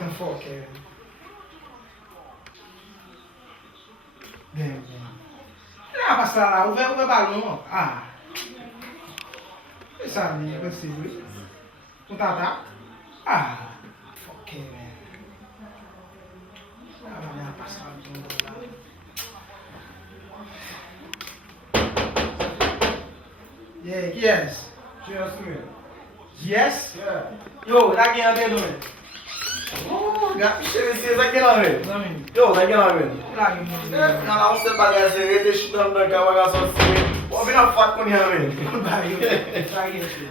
Back and forth, Kevin. Bem. Não, passar lá, o balão, ah. Você sabe, é possível. Não tá? Ah, fuck, man. Não, vai passar tudo lá. Yeah, yes. Cheers to me. Yes? Yeah. Yo, that game they doing? Oh, vocês aqui não, velho. Examine. Yo, daqui não, velho. That game Não, não, você bagaça, eu deixo estudando na cama, bagaça assim. Pô, vem na faca com ele, velho.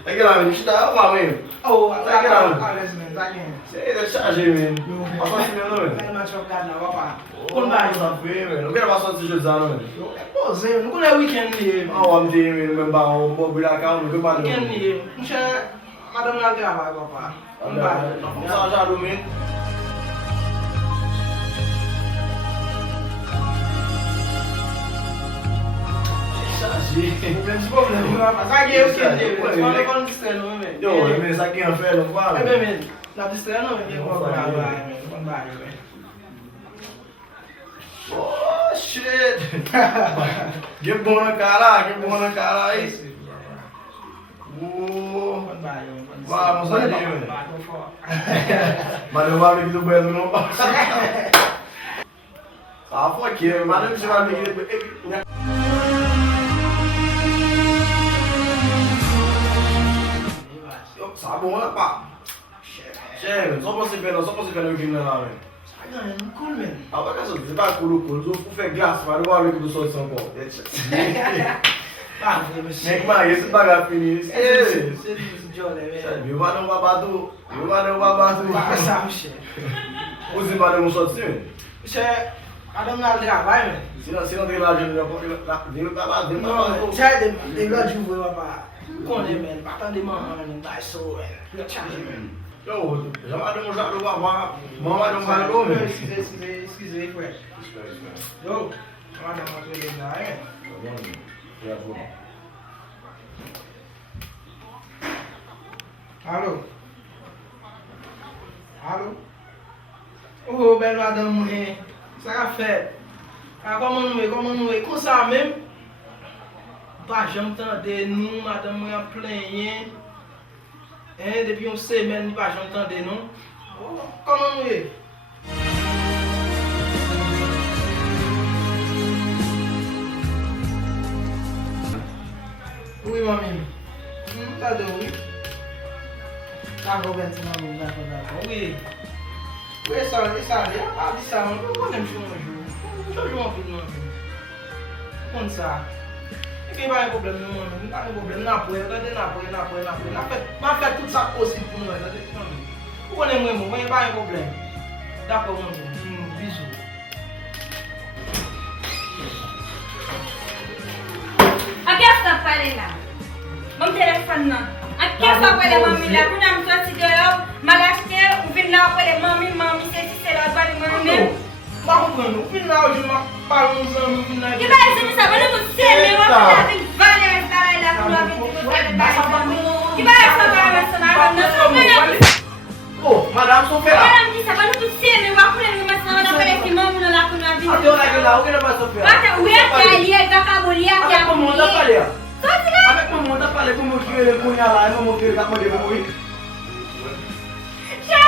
Daqui não, velho. Está lá, velho. Oh, That game. That game. Você deve charger, velho. Passa assim mesmo, velho. Não é trocado não, papai. Quando vai, não foi, velho. Não quero passar de judizar, velho. Pô, Zé, não é weekend ali. Ah, o homem tem, velho, mesmo, o bobo da calma, não vai Weekend ali. Não sei, madame não grava, papai. Não vai. Vamos arranjar domingo. Problema, rapaz. Aqui eu que eu não vou distrair não, velho. Yo, mas aqui é fé, não fala? É bem, velho. Não distrair não, velho. Eu vou gravar, velho. Vamos lá, velho. Oh, shit! Que bom na cara, que bom na cara aí. Vamos lá, velho. Vamos ali, velho. Mas não vai aqui do banheiro, não. Ah, foi aqui, mas não se vai aqui. Sabona, pá. Chega, só você ver o que não é lá, velho. Não, não cool, velho. Ah, vai caçar, você vai culo, você faz graça, mas não vai ver que do sol de São Paulo. Ah, velho, você... Nem que mais, esse bagaço fininho. Você disse de olho, velho. Viu, vai não babado. Vai passar, chefe. Você vai não só de cima? Você... Madame não gravar, velho. Se não tem lá dentro, vindo pra lá dentro, Não, sai de lá de voa, papai. Quando é, velho, batendo de mamãe, não dá isso, velho. Eu já mandei já do babá, mamãe não vai não, velho. Esquisei, foi. Eu, mandei uma coisa já, é? Alô? Alô? Ô, belo Adão, mulher. Isso é café. Ah, como não é? Com ça mesmo? Pas jamais entendre nous, madame, moi, plein. Hein, depuis une semaine, pas jamais entendre nous. Comment nous est? Oui, mamie. Tá de oui. Tá bom, mamie, d'accord. Oui. Oui, ça, ah, dis ça, on va même jouer un jour. Je joue un peu, non. Comme ça. Quem vai ter problema não, mano? Não tá com problema, não apoia, Mas faz tudo isso possível por nós, tá vendo? O quando é mesmo, mas vai ter problema. Dá pra mano, bisu. Aqui é essa falha lá. Vamos telefone não. Aqui é essa falha, mami, lá. Quando eu estou se deu, mas acho que o fim lá, falei, mami, se lá, vai, mami. No final de uma bagunça no final. Que vai ser isso? Agora você, meu amor, tem várias caras lá com a vida. Que vai essa barra, Ô, madame, sou ferrado. Madame disse, agora você, meu amor, mas não parece mamo lá com a vida. Até o lá, o que não vai sofrer? Bata, o é ali, é cacabolia, que é a comanda, falei. Só se lá. A comanda, falei, como eu queria punhar lá, eu não queria dar pra ele, eu vou ir. Tchau.